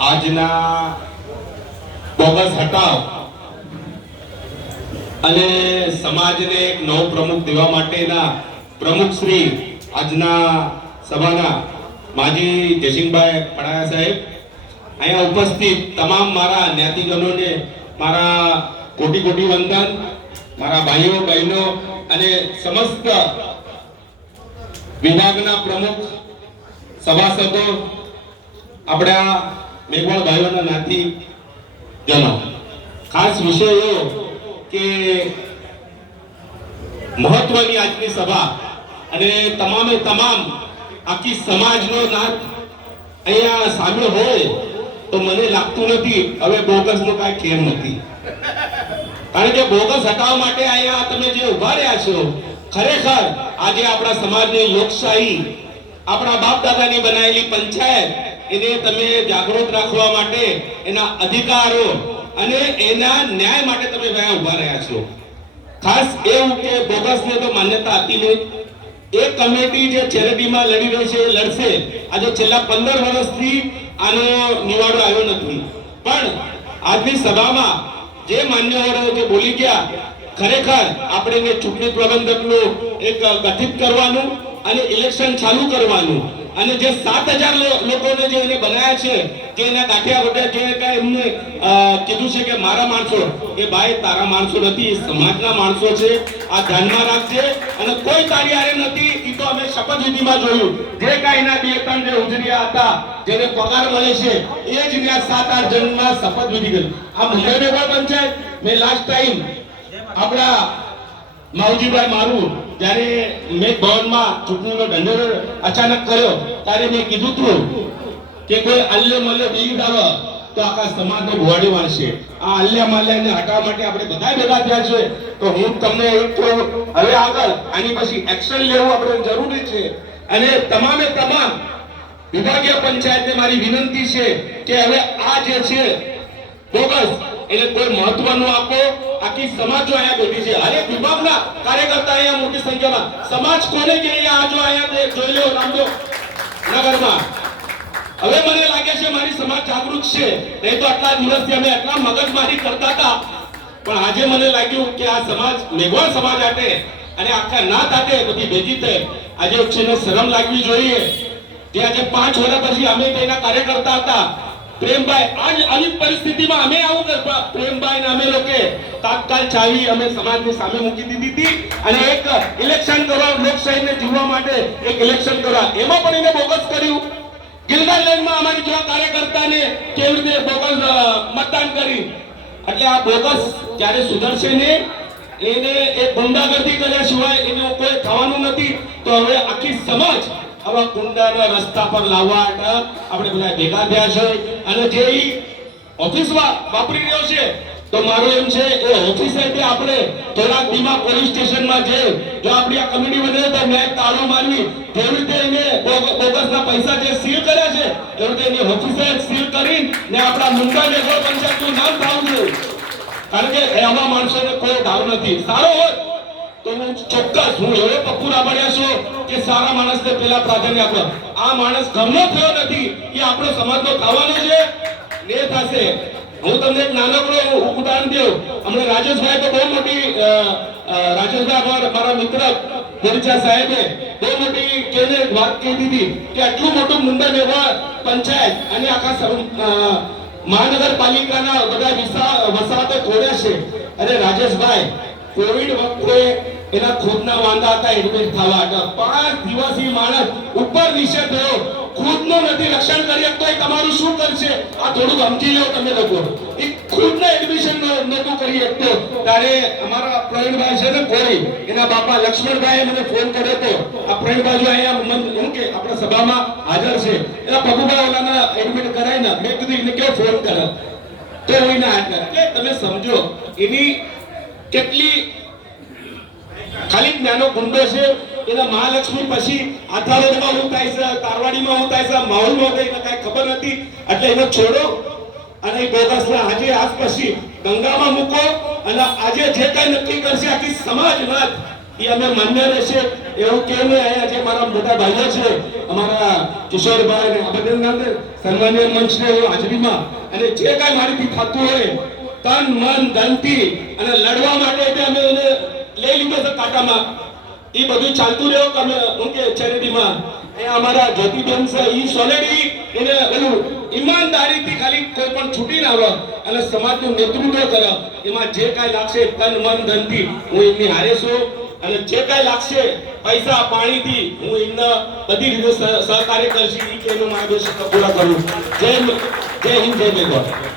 આજના બોગસ હટાવ અને સમાજને એક નવો પ્રમુખ દેવા માટેના પ્રમુખ શ્રી આજના સભાના માજી જયસિંહભાઈ પડાયા સાહેબ, અહીંયા ઉપસ્થિત તમામ મારા જ્ઞાતિજનોને મારા કોટી કોટી વંદન, મારા ભાઈઓ બહેનો અને સમસ્ત વિભાગના પ્રમુખ સભાસદો, આપણા મેઘવાળ ભાઈઓના નાતી જનો. ખાસ વિષય એ કે મહત્વની આજની સભા અને તમામે તમામ આખી સમાજનો નાથ અહીંયા સામેલ હોય તો મને લાગતું નથી હવે બોગસનો કાંઈ ખેર નથી. કારણ કે બોગસ હટાવવા માટે અહીંયા તમે જે ઉભા રહ્યા છો, ખરેખર આજે આપણા સમાજની લોકશાહી, આપણા બાપ દાદાની બનાવેલી પંચાયત, એને તમે જાગૃત રાખવા માટે એના અધિકારો અને એના ન્યાય માટે તમે અહીંયા ઉભા રહ્યા છો. ખાસ એવું કે બોગસને તો માન્યતા આપી નહીં. એ કમિટી જે ચેરિટીમાં લડી રહી છે એ લડશે. આજે છેલ્લા 15 વર્ષથી આનો નિવાડો આવ્યો નથી. પણ આજની સભામાં જે માન્યવરો જે બોલી ગયા, ખરેખર આપણે ચૂંટણી પ્રબંધકનું એક ગઠિત કરવાનું અને ઇલેક્શન ચાલુ કરવાનું અને જે 7000 લોકોને જે એને બનાવ્યા છે, જે એના ગાંઠિયા વડે જે કાંઈ એમને કીધું છે કે મારા માણસો, એ ભાઈ તારા માણસો નથી, સમાજના માણસો છે. આ ધ્યાનમાં રાખજે. અને કોઈ તારી હારે નથી. એ તો અમે શપથવિધિમાં જોયું. જે કાંઈ એના 2-3 જે ઉજર્યા હતા, જેને પગાર મળે છે, એ જ ત્યાં 7-8 જણના શપથવિધિ કરી. આ મુંબઈ પંચાયત મેં લાસ્ટ ટાઈમ આપણા માવજીભાઈ મારું જ્યારે મેં ભવનમાં ચૂંટણીનો ઢંઢેરો અચાનક કર્યો ત્યારે મેં કીધું હતું કે કોઈ અલ્લે મલ્લે બીજ આવે તો આખા સમાજનો ભોવાડી મારશે. આ અલ્યા માલ્યાને હટાવવા માટે આપણે બધા ભેગા થયા છે. તો હું તમને એક તો હવે આગળ આની પછી એક્શન લેવું આપણે જરૂરી છે. અને તમામે તમામ વિભાગીય પંચાયતને મારી વિનંતી છે કે હવે આ જે છે બોગસ એને કોઈ મહત્વ ન આપો. આખી સમાજો અહીંયા બેઠી છે, હરેક વિભાગના કાર્યકર્તા અહીંયા મોટી સંખ્યામાં. સમાજ કોને કે અહીંયા આજો, અહીંયા જોઈ લો રામજો નગરમાં. હવે મને લાગે છે મારી સમાજ જાગૃત છે. નહીં તો આટલા દિવસથી અમે આટલા મગજમારી કરતા હતા, પણ આજે મને લાગ્યું કે આ સમાજ મેઘવાળ સમાજ આટે અને આખા નાત આટે બધી ભેગી થઈ. આજે છે શરમ લાગવી જોઈએ કે આજે 5 વર્ષ પછી અમે તેના કાર્યકર્તા હતા. પ્રેમભાઈ આની પરિસ્થિતિમાં અમે આવું કરતા, પ્રેમભાઈ ને અમે લોકો તાત્કાલ ચાવી અમે સમાજની સામે મૂકી દીધી હતી અને એક ઇલેક્શન કરવા, લોકશાહીને જીવવા માટે એક ઇલેક્શન કરવા. એમાં પણ એને બોગસ કર્યું. ગિલગાર લેનમાં અમારી જેવા કાર્યકર્તાને કેવી રીતે બોગસ મતદાન કરી. એટલે આ બોગસ ક્યારે સુધરશે નહીં. એને એક ગુંડાગર્દી કર્યા સિવાય એને કોઈ થવાનું નથી. તો હવે આખી સમાજ આવા ગુંડાના રસ્તા પર લાવવા આપણે બધા ભેગા થયા છે. અને જે ઓફિસમાં વાપરી રહ્યો છે, તો મારું એમ છે એ ઓફિસેથી આપણે થોડાક દીમા પોલીસ સ્ટેશનમાં જે જો આપણી આ કમિટી બને તો મેં તાળો મારવી, જેવી રીતે એને બોગસના પૈસા જે સીલ કર્યા છે એવી રીતે એની ઓફિસે સીલ કરીને આપણા મુંડા મેઘવાળ પંચાયતનું નામ થવું જોઈએ. કારણ કે એવા માણસોને કોઈ દાવ નથી. સારો હોય તો હું ચોક્કસ હું એવો પપ્પુરા બન્યા છું કે સારા માણસને પહેલા પ્રાધાન્ય આપો. આ માણસ ઘરનો થયો નથી, એ આપણો સમાજનો થવાનો છે, ને થશે. હું તમને એક નાનકડો ઉદાહરણ દઉં. હમણાં રાજેશભાઈ તો બહુ મોટી રાજેશભાઈ મારા મિત્ર ગોરચા સાહેબે બહુ મોટી કેને વાત કહી દીધી કે આટલું મોટું મુંબઈ મેઘવાળ પંચાયત અને આખા મહાનગરપાલિકાના બધા વસાહતો તોડ્યા છે. અને રાજેશભાઈ કોવિડ વખતે એના ખુદના વાંધા હતા, એડમિટ થવા હતા. 5 દિવસથી માણસ ઉપર નીચે થયો, ખુદનું નથી રક્ષણ કરી શકતો. તમારું શું કરશે? આ થોડું સમજી લો તમે લોકો. એ ખુદના એડમિશન નહોતું કરી શકતો. ત્યારે અમારા પ્રવીણભાઈ છે ને કોઈ, એના બાપા લક્ષ્મણભાઈએ મને ફોન કર્યો હતો. આ પ્રવીણભાઈ જો અહીંયા એમ કે આપણા સભામાં હાજર છે, એના પગુભાઈ ઓલાના એડમિટ કરાય ને. મેં કીધું એને કેવો ફોન કરે તો એને હાજર. એટલે તમે સમજો એની કેટલી ખાલી નાનો ગુંડો છે. એના મહાલક્ષ્મી પછી આથારોડમાં હું થાય છે, તારવાડીમાં હું થાય છે, માહોલમાં એને કાંઈ ખબર નથી. એટલે એને છોડો અને બોગસના આજે આજ પછી ગંગામાં મૂકો. અને આજે જે કાંઈ નક્કી કરશે આખી સમાજના એ અમે માન્ય રહેશે એવું કે નહીં. અહીંયા જે મારા મોટા ભાઈઓ છે અમારા કિશોરભાઈ ને આ બધા સન્માનીય મંચને હાજરીમાં અને જે કાંઈ મારીથી થતું હોય તન મન ધનથી અને લડવા માટે અમે એને લઈ લીધો છે કાંટામાં. એ બધું ચાલતું રહ્યો કે અમે હું કે ચેરિટીમાં અહીંયા અમારા જ્યોતિબેન છે એ સોલેડી એને પેલું ઈમાનદારીથી ખાલી કોઈ પણ છૂટી ના આવે અને સમાજનું નેતૃત્વ કરે. એમાં જે કાંઈ લાગશે તન મન ધનથી હું એમની હારે છું અને જે કાંઈ લાગશે પૈસા પાણીથી હું એમને બધી રીતે સહકાર્ય કરશે. એ કે એનું માર્ગદર્શન પૂરા કરું. જય હિન્દ, જય મેઘવાળ.